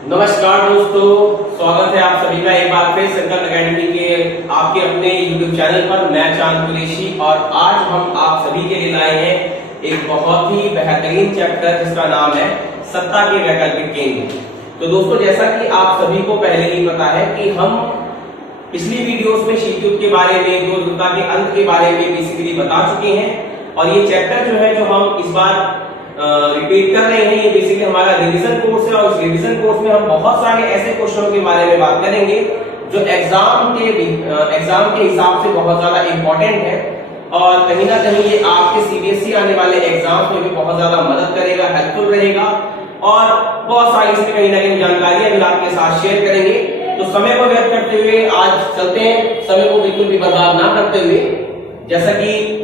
नमस्कार दोस्तों, स्वागत है आप सभी का एक बार फिर संकल्प एकेडमी के आपके अपने YouTube चैनल पर। मैं चांद कुरैशी और आज हम आप सभी के लिए लाए हैं एक बहुत ही बेहतरीन चैप्टर जिसका नाम है सत्ता के वैकल्पिक केंद्र। तो दोस्तों, जैसा कि आप सभी को पहले ही पता है कि हम पिछली वीडियोस में शीतयुग के बारे में, द्वैधता के अंत के बारे में बेसिकली बता चुके हैं और ये चैप्टर जो है जो हम इस बार रिपीट कर रहे हैं, ये बेसिकली हमारा रिवीजन कोर्स है और इस रिवीजन कोर्स में हम बहुत सारे ऐसे क्वेश्चनों के बारे में बात करेंगे जो एग्जाम के हिसाब से बहुत ज्यादा इंपॉर्टेंट है और कहीं ना कहीं ये आपके सीबीएसई आने वाले एग्जाम्स में भी बहुत ज्यादा मदद करेगा, हेल्पफुल रहेगा और बहुत सारी इसमें कहीं ना कहीं जानकारियां भी आपके साथ शेयर करेंगे। तो समय को व्यर्थ करते हुए आज चलते हैं, समय को बिल्कुल भी बर्बाद ना करते हुए, जैसा कि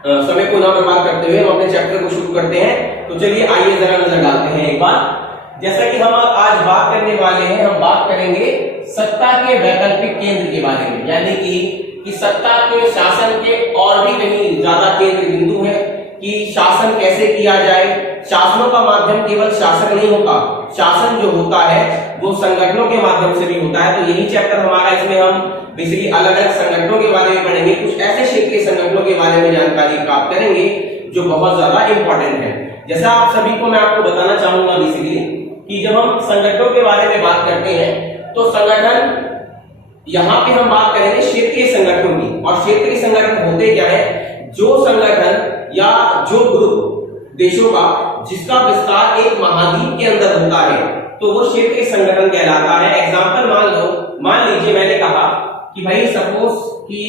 समय को ना बर्बाद करते हुए हम अपने चैप्टर को शुरू करते हैं। तो चलिए आइए जरा नजर डालते हैं एक बार। जैसा कि हम आज बात करने वाले हैं, हम बात करेंगे सत्ता के वैकल्पिक केंद्र के बारे में, यानी कि सत्ता के शासन के और भी कहीं ज्यादा केंद्र बिंदु है कि शासन कैसे किया जाए। शासनों का माध्यम केवल शासक नहीं होता, शासन जो होता है वो संगठनों के माध्यम से भी होता है। तो यही चैप्टर हमारा, इसमें हम बेसिकली अलग अलग संगठनों के बारे में पढ़ेंगे, कुछ ऐसे क्षेत्रीय संगठनों के बारे में जानकारी प्राप्त करेंगे जो बहुत ज्यादा इंपॉर्टेंट है। जैसा आप सभी को मैं आपको बताना चाहूंगा बेसिकली कि जब हम संगठनों के बारे में बात करते हैं तो संगठन, यहाँ पे हम बात करेंगे क्षेत्रीय संगठनों की। और क्षेत्रीय संगठन होते क्या है? जो संगठन या जो ग्रुप देशों का जिसका विस्तार एक महाद्वीप के अंदर होता है तो वो क्षेत्रीय संगठन कहलाता है। एग्जाम्पल मान लीजिए मैंने कहा कि भाई सपोज कि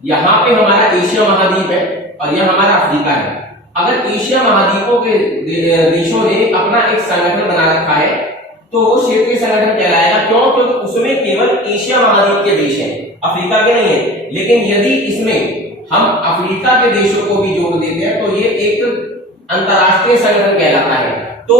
यहां पे हमारा एशिया महाद्वीप है और यह हमारा अफ्रीका है। अगर एशिया महाद्वीपों के देशों ने अपना एक संगठन बना रखा है तो वो क्षेत्रीय संगठन कहलाएगा। क्यों? क्योंकि उसमें केवल एशिया महाद्वीप के देश हैं, अफ्रीका के नहीं है। लेकिन यदि इसमें हम अफ्रीका के देशों को भी जोड़ देते हैं तो ये एक अंतरराष्ट्रीय संगठन कहलाता है। तो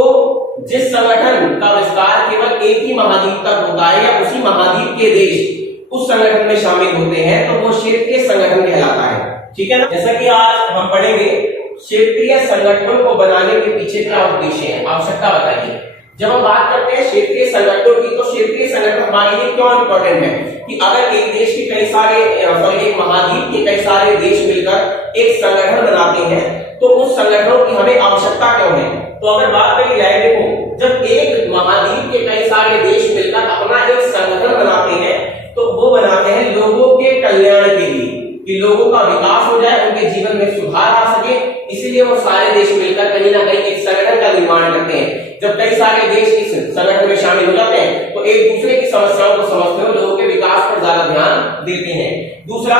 जिस संगठन का विस्तार केवल एक ही महाद्वीप तक होता है या उसी महाद्वीप के देश उस संगठन में शामिल होते हैं तो वो क्षेत्रीय संगठन कहलाता है। ठीक है ना? जैसा कि आज हम पढ़ेंगे क्षेत्रीय संगठनों को बनाने के पीछे क्या उद्देश्य है, आवश्यकता बताइए। जब हम बात करते हैं क्षेत्रीय संगठनों की तो क्षेत्रीय संगठन हमारे लिए क्यों इंपॉर्टेंट है कि अगर एक देश के कई सारे एक महाद्वीप के कई सारे देश मिलकर एक संगठन बनाते हैं तो उस संगठनों की हमें आवश्यकता क्यों है? तो अगर बात करी जाए, देखो, जब एक महाद्वीप के कई सारे देश मिलकर अपना एक संगठन बनाते हैं तो वो बनाते हैं लोगों के कल्याण के लिए, कि लोगों का विकास हो जाए, उनके जीवन में सुधार आ सके। इसीलिए वो सारे देश मिलकर कहीं ना कहीं एक संगठन का निर्माण करते हैं। जब कई सारे देश इस संगठन में शामिल हो जाते हैं तो एक दूसरे की समस्याओं को समझते हुए लोगों के विकास पर ज्यादा ध्यान देते हैं। दूसरा,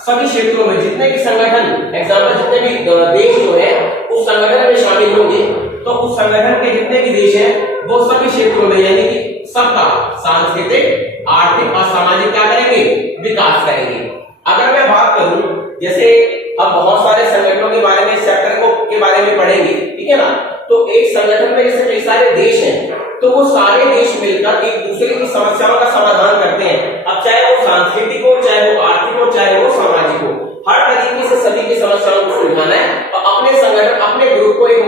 सभी क्षेत्रों में जितने भी संगठन, एग्जाम्पल जितने भी देश जो है उस संगठन में शामिल होंगे तो उस संगठन के जितने भी देश हैं वो सभी क्षेत्रों में, यानी कि सबका सांस्कृतिक, आर्थिक और सामाजिक क्या करेंगे? विकास करेंगे। अगर मैं बात करूं, जैसे अब बहुत सारे संगठनों के बारे में, चैप्टर के बारे में पढ़ेंगे, ठीक है ना? तो एक संगठन में जैसे कई सारे देश हैं तो वो सारे देश मिलकर एक दूसरे की समस्याओं का समाधान करते हैं। अब चाहे वो सांस्कृतिक हो, चाहे वो आर्थिक हो, चाहे वो सामाजिक हो, हर तरीके से सभी की समस्याओं को सुलझाना है और अपने संगठन, अपने ग्रुप को एक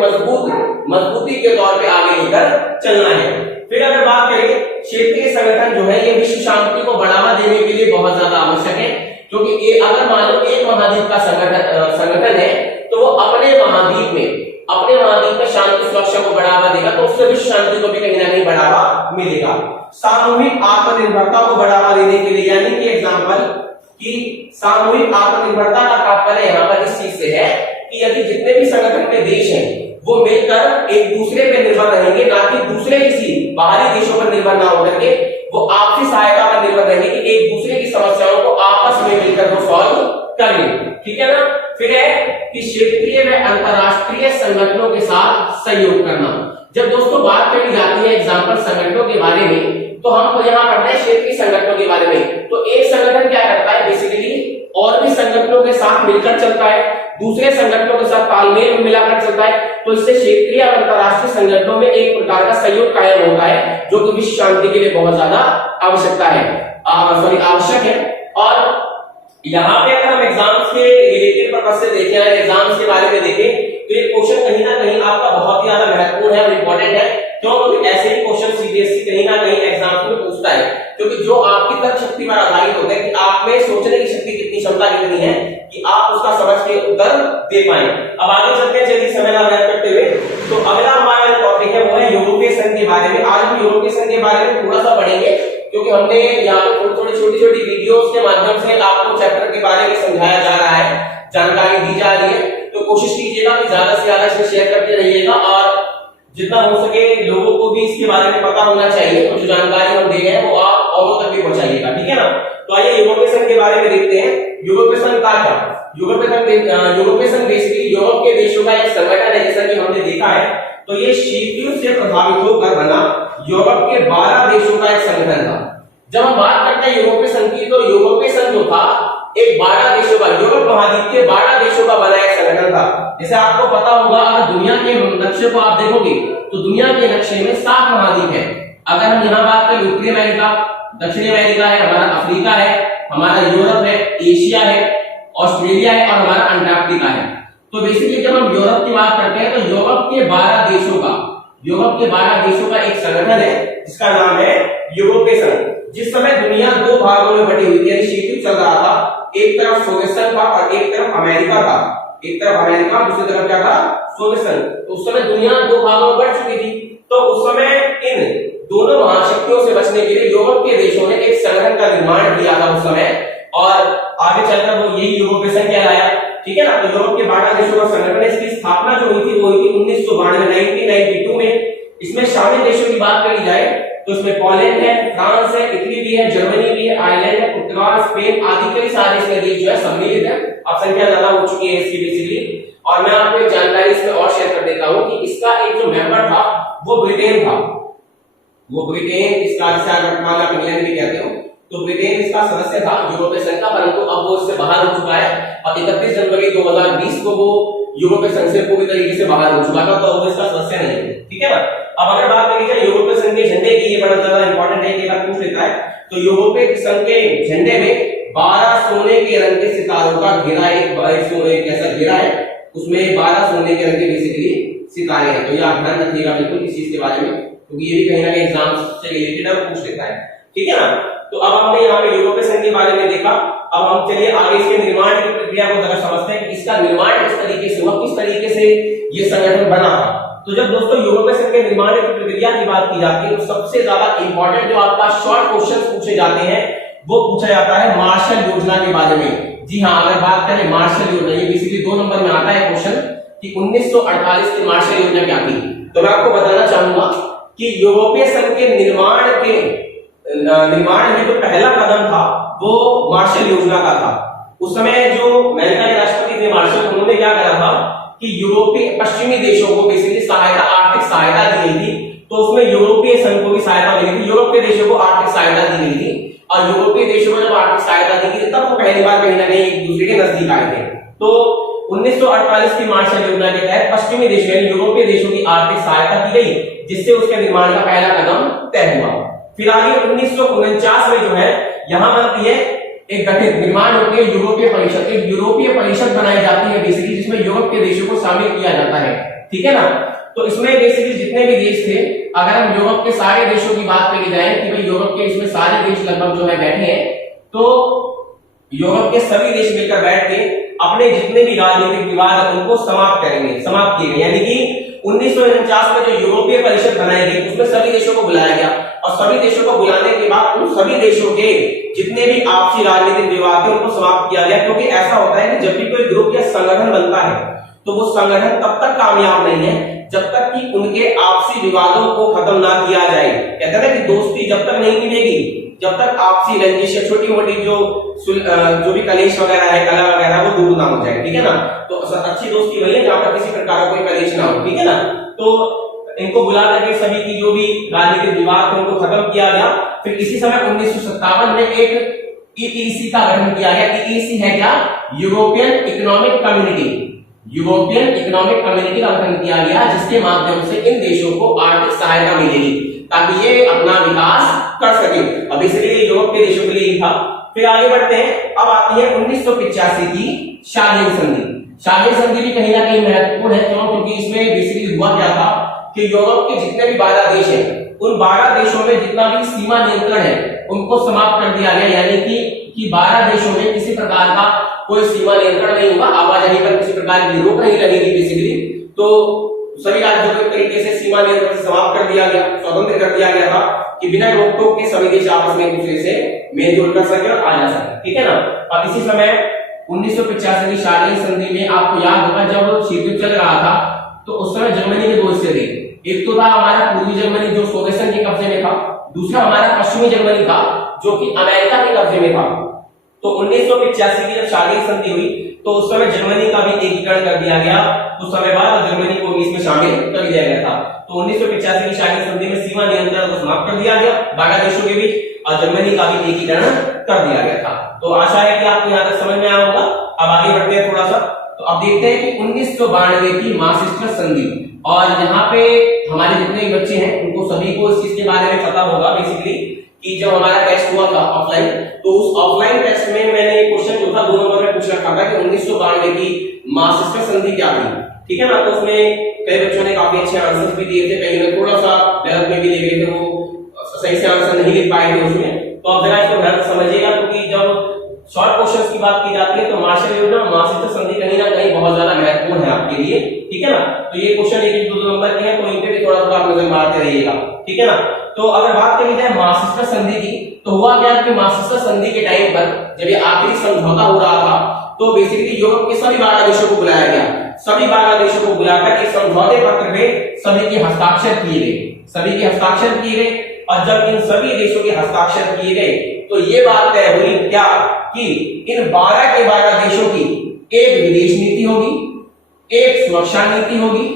मजबूती के तौर पे आगे लेकर चलना है। फिर अगर बात करें, क्षेत्रीय संगठन जो है ये विश्व शांति को बढ़ावा देने के लिए बहुत ज्यादा आवश्यक है। क्योंकि अगर मान लो एक महाद्वीप का संगठन है तो वो अपने महाद्वीप में शांति सुरक्षा को बढ़ावा देगा तो उससे विश्व शांति को भी कहीं ना कहीं बढ़ावा मिलेगा। सामूहिक आत्मनिर्भरता को बढ़ावा देने के लिए, यानी कि एग्जाम्पल कि सामूहिक आत्मनिर्भरता का तात्पर्य यहाँ पर इस चीज से है कि यदि जितने भी संगठन में देश हैं वो मिलकर एक दूसरे पे निर्भर रहेंगे, ना कि दूसरे किसी बाहरी देशों पर निर्भर ना होकर के वो आपसी सहायता पर निर्भर रहेंगे कि एक दूसरे की समस्याओं को आपस में मिलकर वो सॉल्व कर ले। ठीक है ना? फिर है कि क्षेत्रीय व अंतरराष्ट्रीय संगठनों के साथ सहयोग करना। जब दोस्तों बात करी जाती है एग्जाम्पल संगठनों के बारे में तो हम यहाँ पढ़ते हैं क्षेत्रीय संगठनों के बारे में। तो एक संगठन क्या करता है? बेसिकली और भी संगठनों के साथ मिलकर चलता है, दूसरे संगठनों के साथ तालमेल में मिलाकर चलता है। तो इससे क्षेत्रीय और अंतरराष्ट्रीय संगठनों में एक प्रकार का सहयोग कायम होता है जो कि विश्व शांति के लिए बहुत ज्यादा आवश्यक है। और यहाँ पे अगर हम एग्जाम्स के रिलेटेड पर्पस से देखें, एग्जाम्स के बारे में देखें तो ये क्वेश्चन कहीं ना कहीं आपका बहुत ही ज्यादा महत्वपूर्ण है और इंपॉर्टेंट है। क्योंकि ऐसे ही क्वेश्चन सीबीएसई कहीं ना कहीं एग्जाम में पूछता है, क्योंकि जो आपकी तर्क शक्ति पर आधारित होता है कि आप में सोचने की शक्ति कितनी, क्षमता कितनी है कि आप उसका समझ के उत्तर दे पाए। अब आगे चलते हैं, चलिए समय ना व्यर्थ करते हुए। तो अगला हमारा टॉपिक है वो है यूरोपीय संघ के बारे में। आज हम यूरोपीय संघ के बारे में थोड़ा सा पढ़ेंगे, क्योंकि हमने यहाँ पे थोड़ी छोटी वीडियोस के माध्यम से आपको चैप्टर के बारे में समझाया जा रहा है, जानकारी दी जा रही है। तो कोशिश कीजिएगा कि ज्यादा से ज्यादा इसे शेयर करते रहिएगा और जितना हो सके लोगों को भी इसके बारे में पता होना चाहिए। तो जो जानकारी हम दे रहे हैं वो आप औरों तक भी पहुंचाइएगा, ठीक है ना। तो आइए यूरोपीय संघ के बारे में देखते हैं। यूरोपीय संघ का क्या? यूरोपीय संघ बेसिकली यूरोप के देशों का एक संगठन है, जैसा कि हमने देखा है। तो ये शीत युद्ध से प्रभावित होकर बना यूरोप के 12 देशों का एक संगठन था। जब हम बात करते हैं यूरोपीय संघ की, तो यूरोपीय संघ जो था एक 12 देशों का, यूरोप महाद्वीप के 12 देशों का बना एक संगठन था। जैसे आपको पता होगा, अगर दुनिया के नक्शे को आप देखोगे तो दुनिया के नक्शे में 7 महाद्वीप है। अगर हम यहाँ बात करें, उत्तरी अमेरिका, दक्षिणी अमेरिका है, हमारा अफ्रीका है, हमारा यूरोप है, एशिया है, ऑस्ट्रेलिया है और हमारा अंटार्कटिका है। तो बेसिकली जब हम यूरोप की बात करते हैं तो यूरोप के 12 देशों का एक संगठन है जिसका नाम है यूरोपीय संघ। जिस समय दुनिया 2 भागों में बटी हुई थी, यानी शीत युद्ध चल रहा था, एक तरफ सोवियत संघ था और एक तरफ अमेरिका था। एक तरफ अमेरिका, दूसरी तरफ क्या था? सोवियत संघ। तो उस समय दुनिया 2 भागों में बट चुकी थी। तो उस समय इन दोनों महाशक्तियों से बचने के लिए यूरोप के देशों ने एक संगठन का निर्माण किया था उस समय, और आगे चलकर वो यही यूरोपीय संघ कहलाया, ठीक है ना। तो यूरोप के 12 देशों का संगठन, इसकी स्थापना जो हुई थी वो हुई थी 1992 में। इसमें शामिल देशों की बात करी जाए तो इसमें पोलैंड है, फ्रांस है, इटली भी है, जर्मनी भी है, आयरलैंड है, पुर्तगाल, स्पेन आदि कई सारे इसमें देश जो है सम्मिलित है। अब संख्या ज्यादा हो चुकी है इसकी बेसिकली। और मैं आपको एक जानकारी इसमें और शेयर कर देता हूं कि इसका एक जो मेंबर था वो ब्रिटेन था। वो ब्रिटेन, इसका आप इंग्लैंड भी कहते हो, तो ब्रिटेन इसका सदस्य था यूरोपीय संघ का, परंतु अब वो इससे बाहर हो चुका है और 31 जनवरी 2020 को वो यूरोपीय संघ से पूरी तरीके से बाहर हो चुका था, तो अब इसका सदस्य नहीं है, ठीक है ना। अब अगर बात करी जाए यूरोपीय संघ के झंडे की, ये बड़ा ज्यादा इंपॉर्टेंट है, एक बार पूछ लेता है। तो यूरोपीय संघ के झंडे में 12 सोने के रंग के सितारों का घेरा, एक ऐसा घेरा है, उसमें 12 सोने के रंग के बेसिकली सितारे हैं। तो ये आप ध्यान रखिएगा बिल्कुल इस चीज के बारे में, क्योंकि ये भी कहीं ना कहीं एग्जाम से रिलेटेड है, पूछ लेता है, ठीक है ना। तो अब हमने यहाँ पे यूरोपीय संघ के बारे में देखा। अब हम चलिए आगे इसके निर्माण की प्रक्रिया को जरा समझते हैं कि इसका निर्माण किस तरीके से हुआ, किस तरीके से ये संगठन बना था। तो जब दोस्तों यूरोपीय संघ के निर्माण की प्रक्रिया की बात की जाती है तो सबसे ज्यादा इंपॉर्टेंट जो आपका शॉर्ट क्वेश्चंस पूछे जाते हैं वो पूछा जाता है मार्शल योजना के बारे में। जी हाँ, अगर बात करें मार्शल योजना, ये बेसिकली 2 नंबर में आता है क्वेश्चन कि 1948 की मार्शल योजना क्या थी। तो मैं आपको बताना चाहूंगा कि यूरोपीय संघ के निर्माण में जो पहला कदम था वो मार्शल योजना का था। उस समय जो अमेरिका के राष्ट्रपति थे मार्शल, उन्होंने क्या करा था कि यूरोपीय पश्चिमी देशों को बेसिकली सहायता, आर्थिक सहायता दी गई थी। तो उसमें यूरोपीय संघ को भी सहायता मिली थी, यूरोप के देशों को आर्थिक सहायता दी गई थी। और यूरोपीय देशों को जब आर्थिक सहायता दी गई तब वो पहली बार कहीं ना कहीं एक दूसरे के नजदीक आए थे। तो 1948 की मार्शल योजना के तहत पश्चिमी देशों यानी यूरोपीय देशों की आर्थिक सहायता की गई, जिससे उसके निर्माण का पहला कदम तय हुआ। फिर आगे 1949 में जो है यहाँ बनती है एक गठित निर्माण होती है यूरोपीय परिषद। एक यूरोपीय परिषद बनाई जाती है बेसिकली, जिसमें यूरोप के देशों को शामिल किया जाता है, ठीक है ना। तो इसमें बेसिकली जितने भी देश थे, अगर हम यूरोप के सारे देशों की बात करी जाए कि भाई यूरोप के इसमें सारे देश लगभग जो है बैठे हैं, तो यूरोप के सभी देश मिलकर बैठ के अपने जितने भी राजनीतिक विवाद है उनको समाप्त किए गए। यानी कि 1949 में जो यूरोपीय परिषद बनाई गई उसमें सभी देशों को बुलाया गया, और सभी देशों को बुलाने के बाद उन सभी देशों के जितने भी आपसी राजनीतिक विवाद थे उनको समाप्त किया गया। क्योंकि ऐसा होता है कि जब भी कोई ग्रुप या संगठन बनता है तो वो संगठन तब तक कामयाब नहीं है जब तक कि उनके आपसी विवादों को खत्म ना किया जाए। कहते हैं ना कि दोस्ती जब तक नहीं मिलेगी जब तक आपसी रंजिश या छोटी मोटी जो भी कलेश वगैरह है, कला वगैरह, वो दूर ना हो जाए, ठीक है ना। तो अच्छी दोस्ती वही है जहां पर किसी प्रकार का कोई कलेश ना हो, ठीक है ना। तो इनको बुला करके सभी की जो भी राजनीतिक विवाद थे उनको खत्म किया गया। फिर इसी समय 1957 में एक ईईसी का गठन किया गया। ईईसी है क्या? European economic community. European economic community का गठन किया गया, जिसके माध्यम से इन देशों को आर्थिक सहायता मिलेगी ताकि ये अपना विकास कर सके। अब इसलिए यूरोप के देशों के लिए था। फिर आगे बढ़ते हैं, अब आती है 1985 की शांघाई संधि। शांघाई संधि भी कहीं ना कहीं महत्वपूर्ण है, क्यों? क्योंकि इसमें बेसिकली हुआ क्या था कि यूरोप के जितने भी 12 देश हैं उन 12 देशों में जितना भी सीमा नियंत्रण है उनको समाप्त कर दिया गया, यानी कि 12 देशों में किसी प्रकार का कोई सीमा नियंत्रण नहीं होगा, आवाजाही पर किसी प्रकार की रोक नहीं लगेगी बेसिकली। तो सभी राज्यों को एक तरीके से सीमा नियंत्रण से समाप्त कर दिया गया, स्वतंत्र कर दिया गया था कि बिना रोक टोक के सभी देश आपस में एक दूसरे से मेल जोल कर सके और आ जा सके, ठीक है ना। अब इसी समय 1985 की शार्लेमेन संधि में आपको याद होगा जब शीत युद्ध चल रहा था तो उस समय जर्मनी के दो हिस्से थे, एक तो था हमारा पूर्वी जर्मनी जो सोवियत संघ के कब्जे में था, दूसरा हमारा पश्चिमी जर्मनी था जो कि अमेरिका के कब्जे में था। तो 1985 की जब शार्लेमेन संधि हुई तो उस समय जर्मनी का भी एकीकरण कर दिया गया, कुछ समय बाद जर्मनी को भी इसमें शामिल कर लिया गया था। तो 1985 की शार्लेमेन संधि में सीमा नियंत्रण को समाप्त कर दिया गया 12 देशों के बीच और जर्मनी का भी एकीकरण कर दिया गया था। तो आशा है कि आपको यहाँ तक समझ में आया होगा। अब आगे बढ़ते हैं थोड़ा सा, तो अब देखते हैं कि 1992 की मास्ट्रिक्ट संधि, और यहाँ पे हमारे जितने भी बच्चे हैं उनको सभी को इस चीज के बारे में पता होगा बेसिकली कि जब हमारा टेस्ट हुआ था ऑफलाइन, तो उस ऑफलाइन टेस्ट में मैंने एक क्वेश्चन जो था 2 नंबर में पूछ रखा था कि 1992 की मास्ट्रिक्ट संधि क्या थी, ठीक है ना। तो उसमें कई बच्चों ने काफी अच्छे आंसर्स भी दिए थे, कई ने थोड़ा सा गलत में भी ले गए थे, वो सही से आंसर नहीं लिख पाए थे उसमें। तो अब जरा इसको ध्यान से समझिएगा, क्योंकि जब शॉर्ट क्वेश्चंस की बात की जाती है तो मार्शल योजना मास्ट्रिक्ट संधि कहीं ना कहीं बहुत ज्यादा महत्वपूर्ण है आपके लिए, ठीक है ना। तो ये क्वेश्चन 1-2 नंबर के हैं, तो इन पे भी थोड़ा थोड़ा आप नजर मारते रहिएगा, ठीक है ना। तो अगर बात करी जाए मास्ट्रिक्ट संधि की, तो हुआ क्या कि मास्ट्रिक्ट संधि के टाइम पर जब ये आखिरी समझौता हो रहा था तो बेसिकली यूरोप के सभी 12 देशों को बुलाया गया, सभी 12 देशों को बुलाकर एक समझौते पत्र पे सभी के हस्ताक्षर किए गए, सभी के हस्ताक्षर किए गए। और जब इन सभी देशों के हस्ताक्षर किए गए तो ये बात तय हुई क्या कि इन 12 के 12 देशों की एक विदेश नीति होगी, एक सुरक्षा नीति होगी,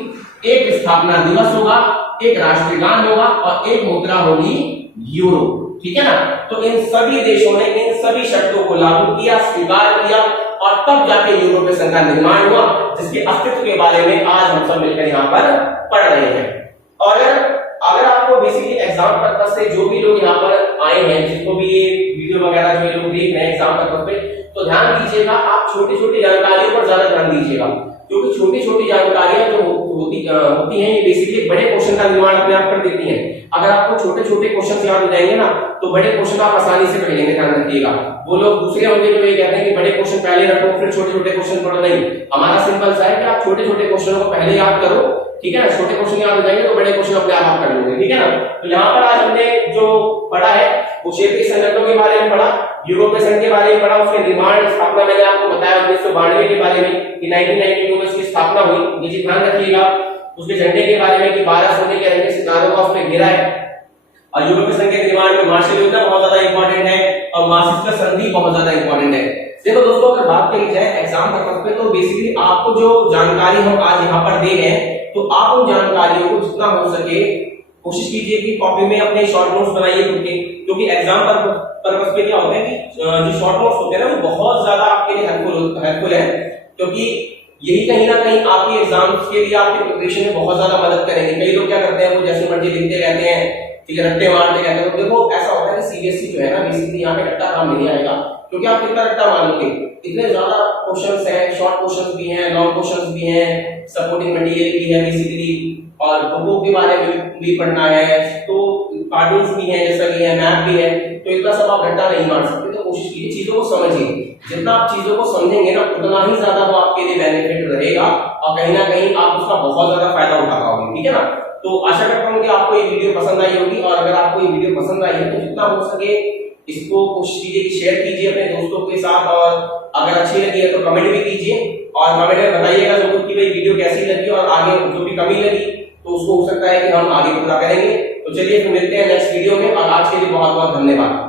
एक स्थापना दिवस होगा, एक राष्ट्रीय गान होगा और एक मुद्रा होगी यूरो, ठीक है ना। तो इन सभी देशों ने इन सभी शर्तों को लागू किया, स्वीकार किया और तब जाके यूरोपीय संघ का निर्माण हुआ, जिसके अस्तित्व के बारे में आज हम सब मिलकर यहाँ पर पढ़ रहे हैं। और अगर आपको बेसिकली एग्जाम पर्पस से जो भी लोग यहाँ पर आए हैं, जिसको भी ये वीडियो वगैरह जो लोग देख रहे हैं एग्जाम पर्पस पे, तो ध्यान दीजिएगा, आप छोटी छोटी जानकारियों पर ज्यादा ध्यान दीजिएगा, क्योंकि छोटी छोटी जानकारियां जो होती हैं ये बेसिकली बड़े क्वेश्चन का निर्माण अपने आप कर देती हैं। अगर आपको छोटे छोटे क्वेश्चन याद हो जाएंगे ना तो बड़े क्वेश्चन आप आसानी से कर लेंगे, ध्यान रखिएगा। वो लोग दूसरे होंगे जो ये कहते हैं कि बड़े क्वेश्चन पहले रखो फिर छोटे छोटे क्वेश्चन पढ़ो, नहीं, हमारा सिंपल सा है कि आप छोटे छोटे क्वेश्चनों को पहले याद करो, ठीक है ना। छोटे क्वेश्चन याद हो जाएंगे तो बड़े क्वेश्चन अपने आप कर लेंगे, ठीक है ना। तो यहाँ पर आज हमने जो पढ़ा है वो क्षेत्रीय संगठनों के बारे में पढ़ा, यूरोपीय संघ के बारे में पढ़ा, उसके निर्माण स्थापना मैंने आपको बताया 1992 के बारे में कि 1992 में इसकी स्थापना हुई, ये ध्यान रखिएगा। उसके झंडे के बारे में कि 12 सोने के रंग के सितारों का उसमें घेरा है। और यूरोपीय संघ के निर्माण में मार्शल योजना बहुत ज्यादा इंपॉर्टेंट है और मास्ट्रिक्ट संधि बहुत ज्यादा इंपॉर्टेंट है। देखो दोस्तों, अगर बात करी जाए एग्जाम पर्पस पे तो बेसिकली आपको जो जानकारी हम आज यहाँ पर दे रहे हैं तो आप उन जानकारियों को जितना हो सके कोशिश कीजिए कि कॉपी में अपने शॉर्ट नोट्स बनाइए, क्योंकि एग्जाम पर्पस पे क्या होता है कि जो शॉर्ट नोट्स होते हैं ना वो बहुत ज्यादा आपके लिए हेल्पफुल है, क्योंकि यही कहीं ना कहीं आपके एग्जाम्स के लिए आपके प्रिपरेशन में बहुत ज्यादा मदद करेंगे। कई लोग क्या करते हैं वो जैसे मर्जी लिखते रहते हैं, ठीक है, रट्टे मारते रहते हैं। तो देखो ऐसा होता है कि सीबीएसई जो है ना बेसिकली यहाँ पे रट्टा काम नहीं आएगा, क्योंकि आप कितना रट्टा मान लोगे, इतने ज्यादा क्वेश्चंस हैं, शॉर्ट क्वेश्चंस भी हैं, लॉन्ग क्वेश्चंस भी हैं, सपोर्टिंग मटेरियल भी है बेसिकली, और बुक के बारे में भी पढ़ना है, तो कार्टून्स भी हैं जैसा कि है, मैप भी है, तो इतना सब आप रट्टा नहीं मार सकते। तो कोशिश कीजिए चीजों को समझिए, जितना आप चीजों को समझेंगे ना उतना ही ज्यादा वो आपके लिए बेनिफिट रहेगा और कहीं ना कहीं आप उसका बहुत ज्यादा फायदा उठा पाओगे, ठीक है ना। तो आशा करता हूँ कि आपको ये वीडियो पसंद आई होगी, और अगर आपको ये वीडियो पसंद आई है तो जितना हो सके इसको कोशिश कीजिए कि शेयर कीजिए अपने दोस्तों के साथ, और अगर अच्छी लगी है तो कमेंट भी कीजिए और कमेंट में बताइएगा जरूर कि भाई वीडियो कैसी लगी और आगे जो भी कमी लगी तो उसको हो सकता है कि हम आगे पूरा करेंगे। तो चलिए फिर मिलते हैं नेक्स्ट वीडियो में, और आज के लिए बहुत बहुत धन्यवाद।